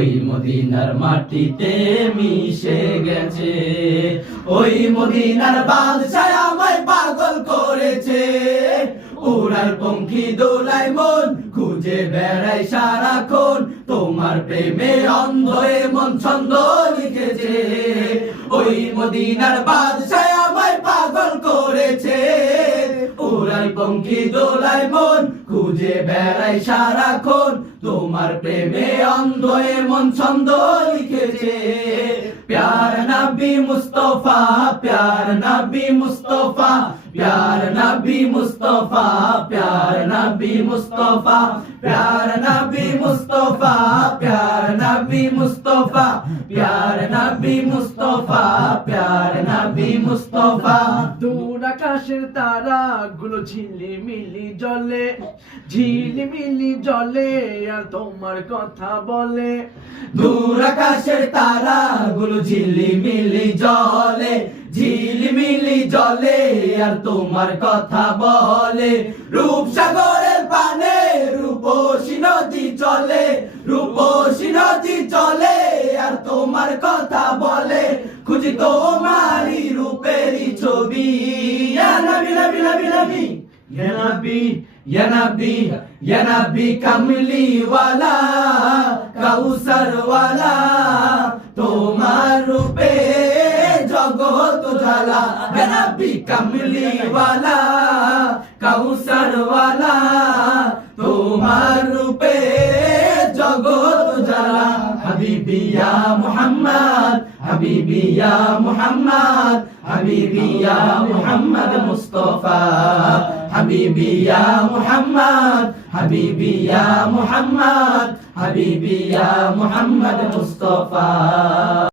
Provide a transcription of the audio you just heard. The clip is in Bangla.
ওই মদিনার মাটিতে মিশে গেছে। ওই মদিনার বাদশাহ আমায় পাগল করেছে, উড়াল পঙ্খী দোলায় মন খুঁজে বেড়াই সারাক্ষণ, তোমার প্রেমে অন্ধ হয়ে মন ছন্দ লিখেছে। ওই মদিনার বাদশাহ আমায় পাগল করেছে, উড়াল পঙ্খী দোলায় মন খুঁজে বেড়াই সারাক্ষণ, তোমার প্রেমে অন্ধ হয়ে মন ছন্দ লিখেছে। প্যার নবী মুস্তফা, প্যার নবী মুস্তফা, প্যার নবী মুস্তফা, প্যার নবী মুস্তফা, প্যার নবী মুস্তফা, প্যার নবী মুস্তফা, প্যার নবী মুস্তফা, প্যার নবী মুস্তফা। দূর আকাশের তারা গুলো ঝিলিমিলি জ্বলে, ঝিলিমিলি জ্বলে আর তোমার কথা বলে। দূর আকাশের তারা গুলো ঝিলিমিলি জ্বলে, ঝিলিমিলি জ্বলে আর তোমার কথা বলে। রূপসাগরের পানে রূপসী নদী চলে, রূপসী নদী চলে আর তোমার কথা বলে। খুঁজি তোমারই রূপেরই ছবি, ইয়া নবী নবী নবী নবী, ইয়া নবী ইয়া নবী ইয়া নবী কামলি ওয়ালা, কাউসার ওয়ালা, তোমার রূপে জগৎ জ্বালা। ইয়া নবী কামলি ওয়ালা, কাউসার ওয়ালা, তোমার রূপে জগৎ জ্বালা। হাবিবি ইয়া মুহাম্মদ, হাবিবি ইয়া মুহাম্মদ, হাবিবি ইয়া মুহাম্মদ মুস্তাফা, হাবিবি ইয়া মুহাম্মদ, হাবিবি ইয়া মুহাম্মদ, হাবিবি ইয়া মুহাম্মদ মুস্তাফা।